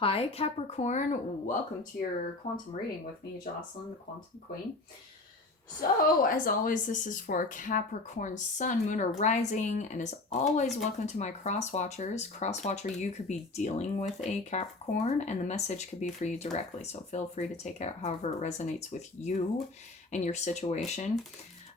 Hi Capricorn, welcome to your quantum reading with me, Jocelyn, the Quantum Queen. So, as always, this is for Capricorn Sun, Moon, or Rising, and as always, welcome to my cross watchers. Cross watcher, you could be dealing with a Capricorn, and the message could be for you directly, so feel free to take out however it resonates with you and your situation.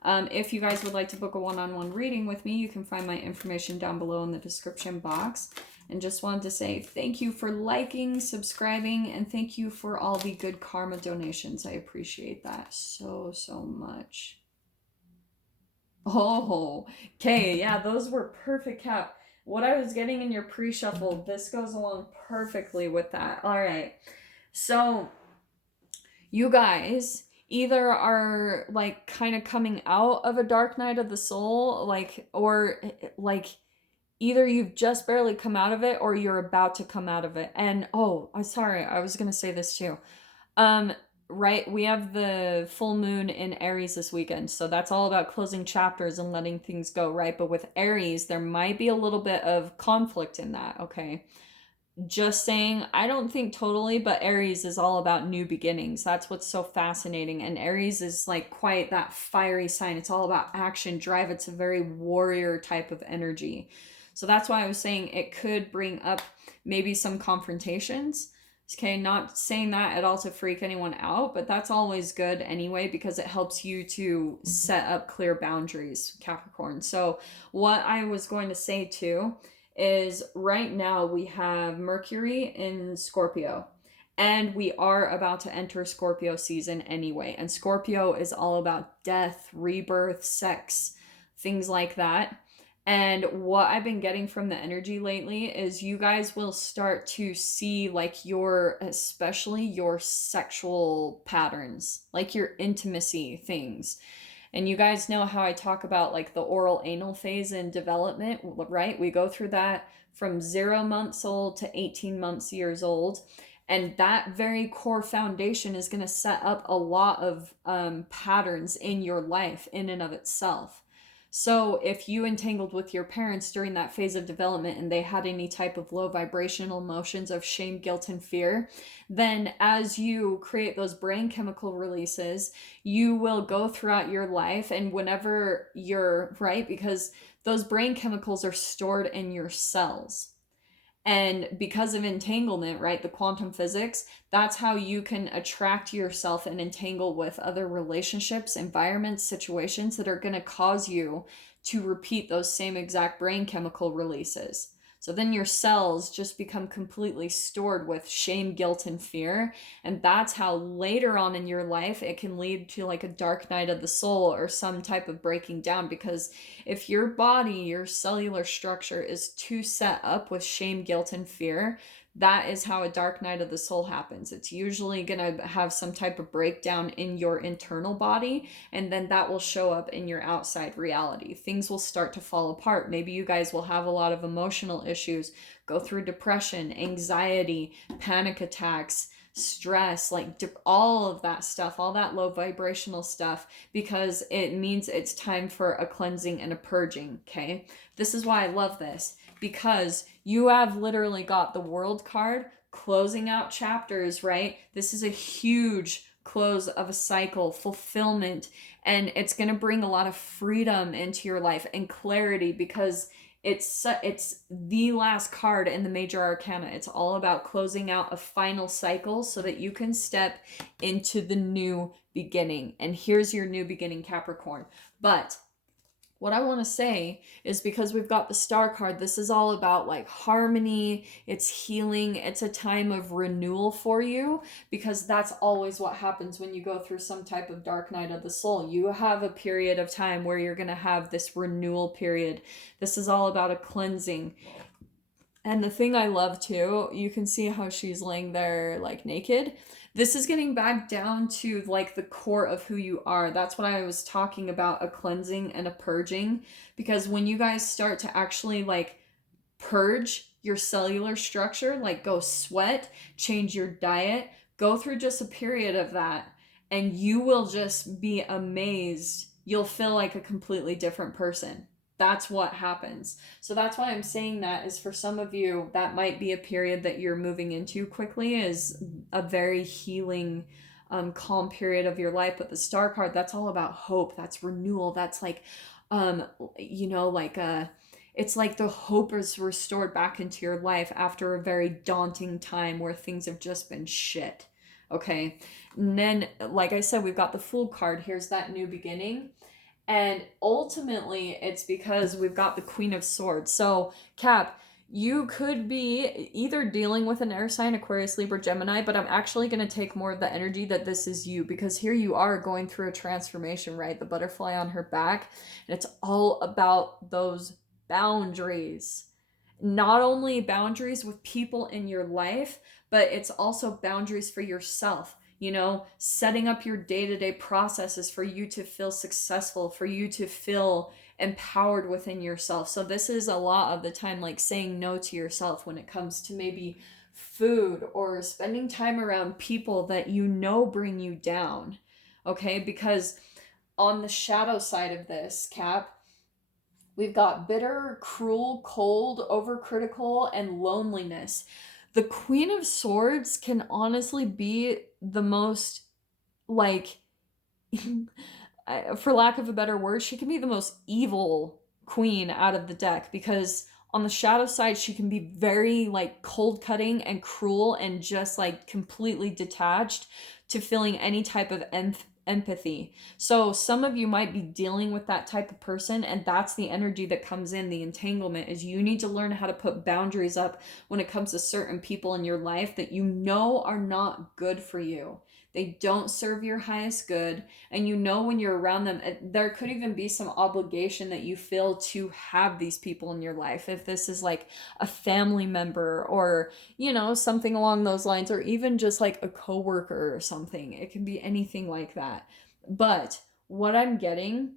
If you guys would like to book a one-on-one reading with me, you can find my information down below in the description box. And just wanted to say thank you for liking, subscribing, and thank you for all the good karma donations. I appreciate that so much. Oh, okay, yeah, those were perfect, Cap. What I was getting in your pre-shuffle, this goes along perfectly with that. All right, so you guys either are like kind of coming out of a dark night of the soul, or either you've just barely come out of it or you're about to come out of it. And oh, I'm sorry, I was gonna say this too. Right, we have the full moon in Aries this weekend, so that's all about closing chapters and letting things go, right? But with Aries, there might be a little bit of conflict in that, okay? Just saying, I don't think totally, but Aries is all about new beginnings. That's what's so fascinating. And Aries is like quite that fiery sign. It's all about action, drive. It's a very warrior type of energy. So that's why I was saying it could bring up maybe some confrontations. Okay, not saying that at all to freak anyone out, but that's always good anyway because it helps you to set up clear boundaries, Capricorn. So, what I was going to say too is right now we have Mercury in Scorpio. And we are about to enter Scorpio season anyway. And Scorpio is all about death, rebirth, sex, things like that. And what I've been getting from the energy lately is you guys will start to see like especially your sexual patterns, like your intimacy things. And you guys know how I talk about like the oral anal phase in development, right? We go through that from 0 months old to 18 months years old. And that very core foundation is going to set up a lot of patterns in your life in and of itself. So if you entangled with your parents during that phase of development and they had any type of low vibrational emotions of shame, guilt, and fear, then as you create those brain chemical releases, you will go throughout your life. And whenever you're right, because those brain chemicals are stored in your cells. And because of entanglement, right, the quantum physics, that's how you can attract yourself and entangle with other relationships, environments, situations that are going to cause you to repeat those same exact brain chemical releases. So then your cells just become completely stored with shame, guilt, and fear. And that's how later on in your life it can lead to like a dark night of the soul or some type of breaking down. Because if your body, your cellular structure is too set up with shame, guilt, and fear, that is how a dark night of the soul happens. It's usually going to have some type of breakdown in your internal body, and then that will show up in your outside reality. Things will start to fall apart. Maybe you guys will have a lot of emotional issues, go through depression, anxiety, panic attacks, stress, like all of that stuff, all that low vibrational stuff, because it means it's time for a cleansing and a purging, okay? This is why I love this, because you have literally got the World card closing out chapters, right? This is a huge close of a cycle, fulfillment, and it's going to bring a lot of freedom into your life and clarity because it's the last card in the major arcana. It's all about closing out a final cycle so that you can step into the new beginning. And here's your new beginning, Capricorn. But what I want to say is because we've got the star card, this is all about like harmony, it's healing, it's a time of renewal for you, because that's always what happens when you go through some type of dark night of the soul. You have a period of time where you're going to have this renewal period. This is all about a cleansing. And the thing I love too, you can see how she's laying there like naked. This is getting back down to like the core of who you are. That's what I was talking about, a cleansing and a purging. Because when you guys start to actually like purge your cellular structure, like go sweat, change your diet, go through just a period of that, and you will just be amazed. You'll feel like a completely different person. That's what happens. So that's why I'm saying that is for some of you, that might be a period that you're moving into quickly, is a very healing, calm period of your life. But the Star card, that's all about hope. That's renewal. That's like, you know, like it's like the hope is restored back into your life after a very daunting time where things have just been shit. Okay. And then, like I said, we've got the Fool card. Here's that new beginning. And ultimately, it's because we've got the Queen of Swords. So, Cap, you could be either dealing with an air sign, Aquarius, Libra, Gemini, but I'm actually going to take more of the energy that this is you, because here you are going through a transformation, right? The butterfly on her back. And it's all about those boundaries. Not only boundaries with people in your life, but it's also boundaries for yourself. You know, setting up your day-to-day processes for you to feel successful, for you to feel empowered within yourself. So this is a lot of the time like saying no to yourself when it comes to maybe food or spending time around people that you know bring you down. Okay, because on the shadow side of this, Cap, we've got bitter, cruel, cold, overcritical, and loneliness. The Queen of Swords can honestly be the most, like, for lack of a better word, she can be the most evil queen out of the deck, because on the shadow side, she can be very, like, cold cutting and cruel and just, like, completely detached to feeling any type of empathy. So some of you might be dealing with that type of person, and that's the energy that comes in. The entanglement is you need to learn how to put boundaries up when it comes to certain people in your life that you know are not good for you. They don't serve your highest good, and you know when you're around them, there could even be some obligation that you feel to have these people in your life. If this is like a family member or, you know, something along those lines, or even just like a coworker or something. It can be anything like that. But what I'm getting,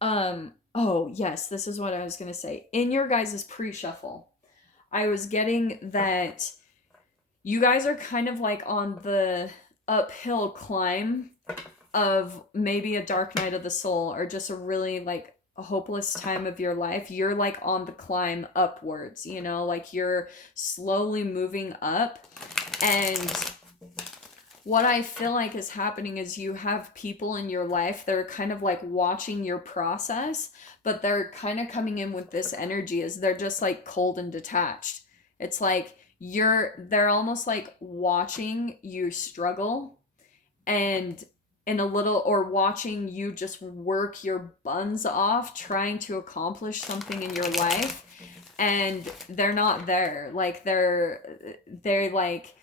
oh yes, this is what I was gonna say. In your guys' pre-shuffle, I was getting that you guys are kind of like on the uphill climb of maybe a dark night of the soul, or just a really like a hopeless time of your life. You're like on the climb upwards, you know, like you're slowly moving up. And what I feel like is happening is you have people in your life that are kind of like watching your process, but they're kind of coming in with this energy as they're just like cold and detached. It's like they're almost like watching you struggle, and in a little, or watching you just work your buns off trying to accomplish something in your life, and they're not there. Like they're like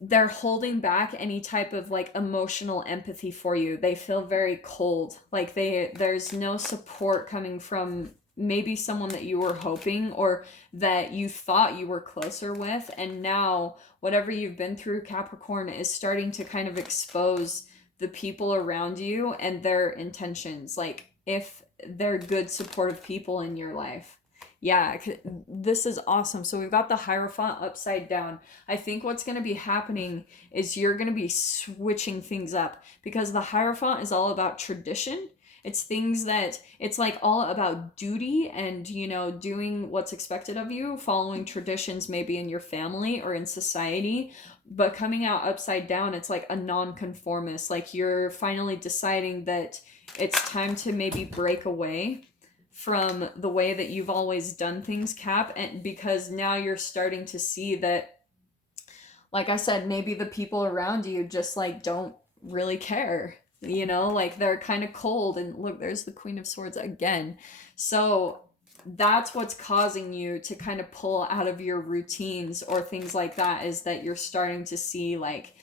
they're holding back any type of like emotional empathy for you. They feel very cold. Like there's no support coming from maybe someone that you were hoping or that you thought you were closer with, and now whatever you've been through, Capricorn, is starting to kind of expose the people around you and their intentions, like if they're good supportive people in your life. Yeah, this is awesome. So we've got the Hierophant upside down. I think what's going to be happening is you're going to be switching things up, because the Hierophant is all about tradition. It's things that, it's like all about duty and, you know, doing what's expected of you, following traditions maybe in your family or in society. But coming out upside down, it's like a non-conformist. Like you're finally deciding that it's time to maybe break away from the way that you've always done things, Cap. And because now you're starting to see that, like I said, maybe the people around you just like don't really care, you know, like they're kind of cold. And look, there's the Queen of Swords again. So that's what's causing you to kind of pull out of your routines or things like that, is that you're starting to see like,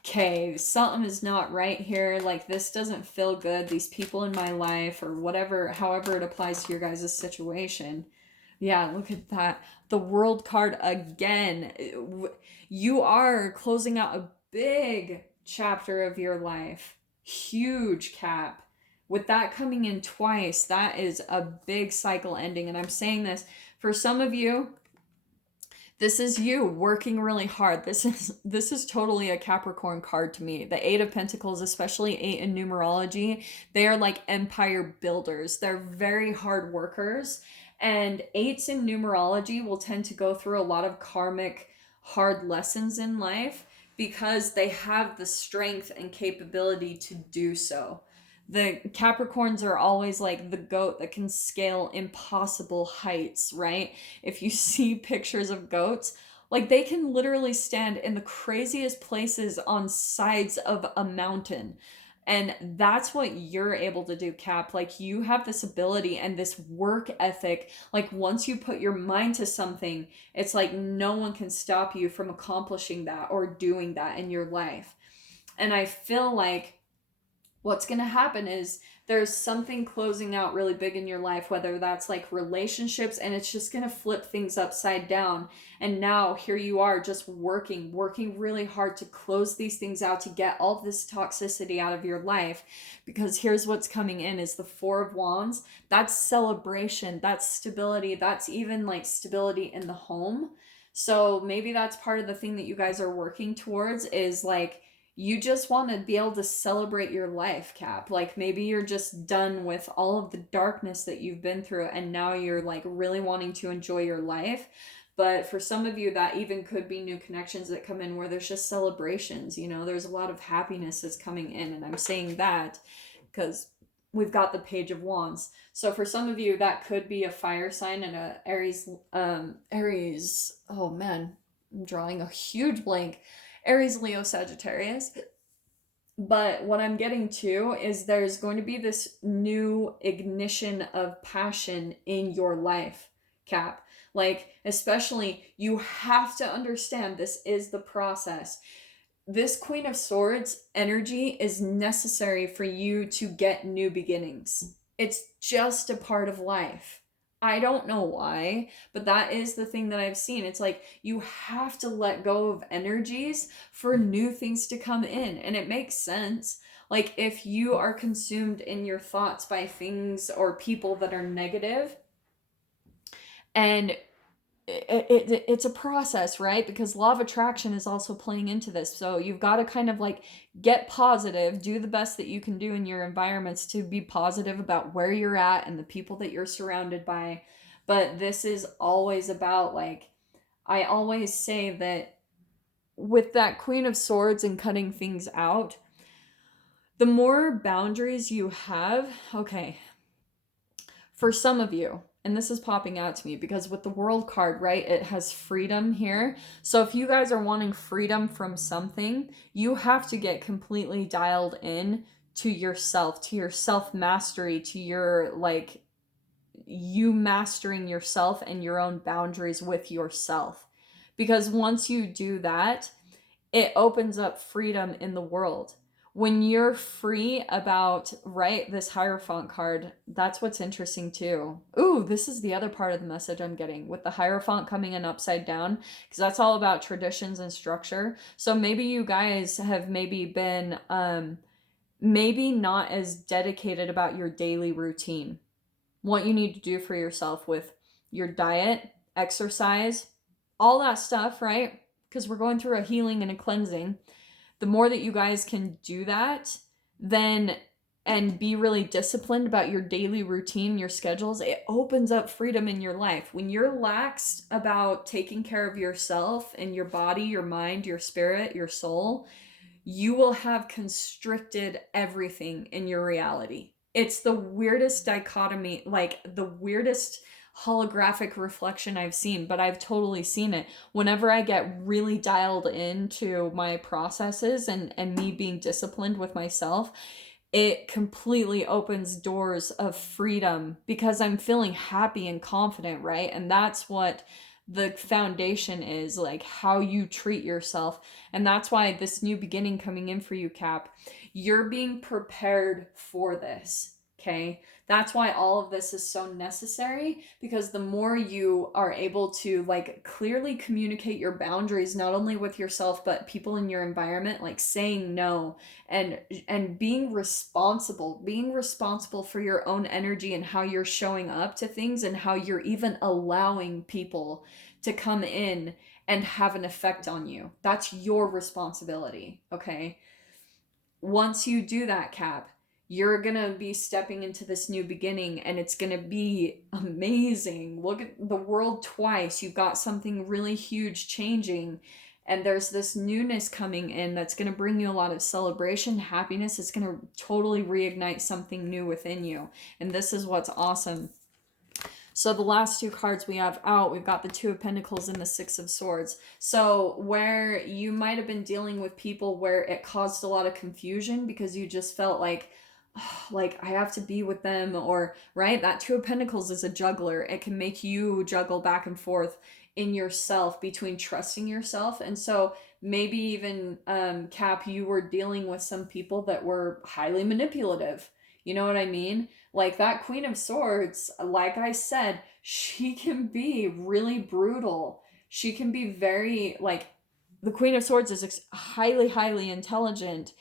okay, something is not right here. Like this doesn't feel good. These people in my life, or whatever, however it applies to your guys' situation. Yeah, look at that. The World card again. You are closing out a big chapter of your life. Huge, Cap. With that coming in twice, that is a big cycle ending. And I'm saying this for some of you, This is you working really hard. This is totally a Capricorn card to me. The 8 of Pentacles, especially 8 in numerology, they are like empire builders. They're very hard workers. And 8s in numerology will tend to go through a lot of karmic hard lessons in life because they have the strength and capability to do so. The Capricorns are always like the goat that can scale impossible heights, right? If you see pictures of goats, like they can literally stand in the craziest places on sides of a mountain. And that's what you're able to do, Cap. Like you have this ability and this work ethic. Like once you put your mind to something, it's like no one can stop you from accomplishing that or doing that in your life. And I feel like what's going to happen is there's something closing out really big in your life, whether that's like relationships, and it's just going to flip things upside down. And now here you are just working really hard to close these things out, to get all this toxicity out of your life. Because here's what's coming in is the 4 of Wands. That's celebration, that's stability, that's even like stability in the home. So maybe that's part of the thing that you guys are working towards, is like you just want to be able to celebrate your life, Cap. Like maybe you're just done with all of the darkness that you've been through and now you're like really wanting to enjoy your life. But for some of you, that even could be new connections that come in where there's just celebrations, you know, there's a lot of happiness that's coming in. And I'm saying that because we've got the Page of Wands. So for some of you, that could be a fire sign and a Aries, oh man, I'm drawing a huge blank. Aries, Leo, Sagittarius. But what I'm getting to is there's going to be this new ignition of passion in your life, Cap. Like, especially, you have to understand this is the process. This Queen of Swords energy is necessary for you to get new beginnings. It's just a part of life. I don't know why, but that is the thing that I've seen. It's like you have to let go of energies for new things to come in. And it makes sense. Like if you are consumed in your thoughts by things or people that are negative, and it's a process, right? Because law of attraction is also playing into this. So you've got to kind of like get positive, do the best that you can do in your environments to be positive about where you're at and the people that you're surrounded by. But this is always about, like, I always say that with that Queen of Swords and cutting things out, the more boundaries you have, okay, for some of you, and this is popping out to me because with the World card, right, it has freedom here. So if you guys are wanting freedom from something, you have to get completely dialed in to yourself, to your self-mastery, to your, like, you mastering yourself and your own boundaries with yourself. Because once you do that, it opens up freedom in the world. When you're free about, right, this Hierophant card, that's what's interesting too. Ooh, this is the other part of the message I'm getting with the Hierophant coming in upside down, because that's all about traditions and structure. So maybe you guys have maybe been maybe not as dedicated about your daily routine. What you need to do for yourself with your diet, exercise, all that stuff, right? Because we're going through a healing and a cleansing. The more that you guys can do that, then, and be really disciplined about your daily routine, your schedules, it opens up freedom in your life. When you're lax about taking care of yourself and your body, your mind, your spirit, your soul, you will have constricted everything in your reality. It's the weirdest dichotomy, like the weirdest holographic reflection I've seen, but I've totally seen it. Whenever I get really dialed into my processes and me being disciplined with myself, it completely opens doors of freedom because I'm feeling happy and confident, right? And that's what the foundation is, like how you treat yourself. And that's why this new beginning coming in for you, Cap, you're being prepared for this. Okay, that's why all of this is so necessary, because the more you are able to like clearly communicate your boundaries, not only with yourself but people in your environment, like saying no and being responsible for your own energy and how you're showing up to things and how you're even allowing people to come in and have an effect on you. That's your responsibility, okay? Once you do that, Cap, you're gonna be stepping into this new beginning and it's gonna be amazing. Look at the world twice. You've got something really huge changing, and there's this newness coming in that's gonna bring you a lot of celebration, happiness. It's gonna totally reignite something new within you. And this is what's awesome. So the last two cards we have out, we've got the Two of Pentacles and the Six of Swords. So where you might have been dealing with people where it caused a lot of confusion because you just felt like I have to be with them, or, right? That Two of Pentacles is a juggler. It can make you juggle back and forth in yourself between trusting yourself. And so maybe even, Cap, you were dealing with some people that were highly manipulative. You know what I mean? Like that Queen of Swords, like I said, she can be really brutal. She can be very, like, the Queen of Swords is highly, highly intelligent,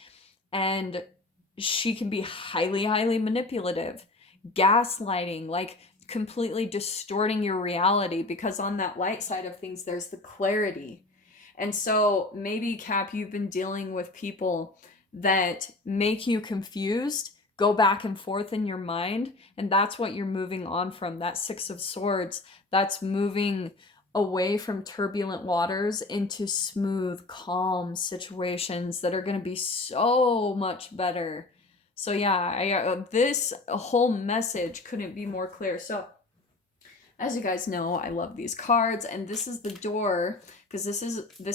and she can be highly, highly manipulative, gaslighting, like completely distorting your reality, because on that light side of things, there's the clarity. And so maybe, Cap, you've been dealing with people that make you confused, go back and forth in your mind, and that's what you're moving on from. That Six of Swords, that's moving away from turbulent waters into smooth, calm situations that are going to be so much better. So yeah, this whole message couldn't be more clear. So as you guys know, I love these cards, and this is the door, because this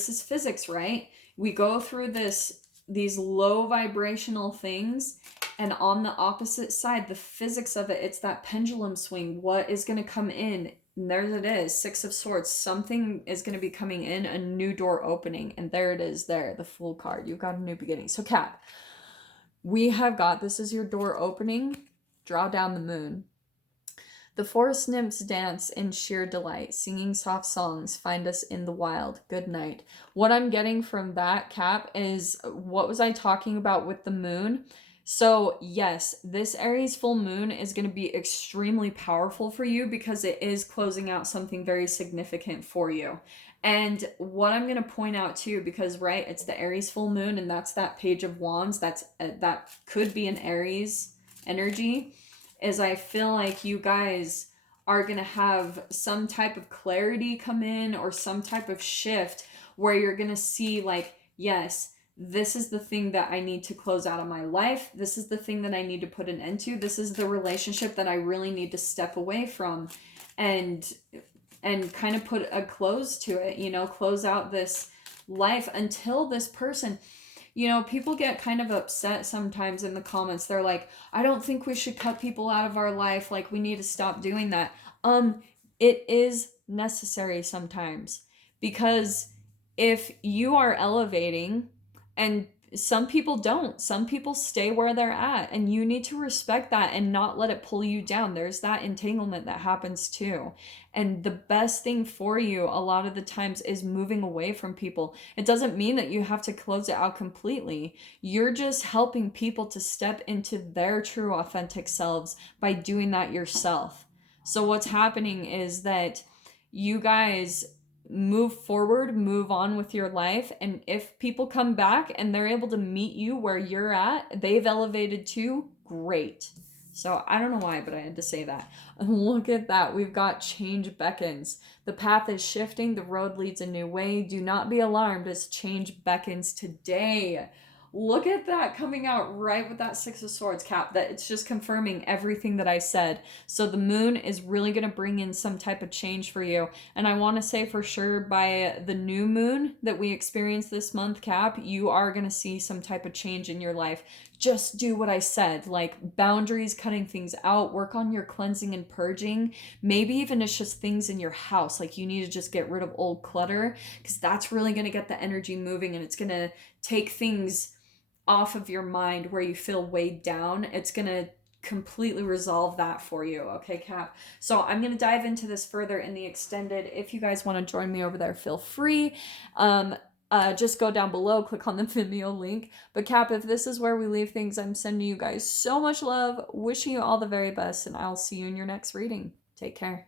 is physics, right? We go through these low vibrational things, and on the opposite side, the physics of it, it's that pendulum swing. What is going to come in? And there it is, Six of Swords. Something is going to be coming in, a new door opening, and there it is there, the Fool card. You've got a new beginning. So Cap, we have got, this is your door opening. Draw down the moon. The forest nymphs dance in sheer delight, singing soft songs, find us in the wild. Good night. What I'm getting from that, Cap, is what was I talking about with the moon? So yes, this Aries full moon is going to be extremely powerful for you because it is closing out something very significant for you. And what I'm going to point out too, because right, it's the Aries full moon, and that's that Page of Wands. That could be an Aries energy. Is I feel like you guys are going to have some type of clarity come in, or some type of shift where you're going to see like, yes, this is the thing that I need to close out of my life. This is the thing that I need to put an end to. This is the relationship that I really need to step away from and kind of put a close to it, you know, close out this life until this person. You know, people get kind of upset sometimes in the comments. They're like, I don't think we should cut people out of our life. Like, we need to stop doing that. It is necessary sometimes, because if you are elevating, and some people don't, some people stay where they're at, and you need to respect that and not let it pull you down. There's that entanglement that happens too. And the best thing for you a lot of the times is moving away from people. It doesn't mean that you have to close it out completely. You're just helping people to step into their true authentic selves by doing that yourself. So what's happening is that you guys move forward, move on with your life, and if people come back and they're able to meet you where you're at, they've elevated too, great. So I don't know why, but I had to say that. Look at that. We've got change beckons. The path is shifting. The road leads a new way. Do not be alarmed as change beckons today. Look at that coming out right with that Six of Swords, Cap. That it's just confirming everything that I said. So the moon is really going to bring in some type of change for you. And I want to say for sure by the new moon that we experience this month, Cap, you are going to see some type of change in your life. Just do what I said, like boundaries, cutting things out, work on your cleansing and purging. Maybe even it's just things in your house. Like you need to just get rid of old clutter, because that's really going to get the energy moving, and it's going to take things off of your mind where you feel weighed down. It's going to completely resolve that for you. Okay, Cap? So I'm going to dive into this further in the extended. If you guys want to join me over there, feel free. Just go down below, click on the Vimeo link. But Cap, if this is where we leave things, I'm sending you guys so much love, wishing you all the very best, and I'll see you in your next reading. Take care.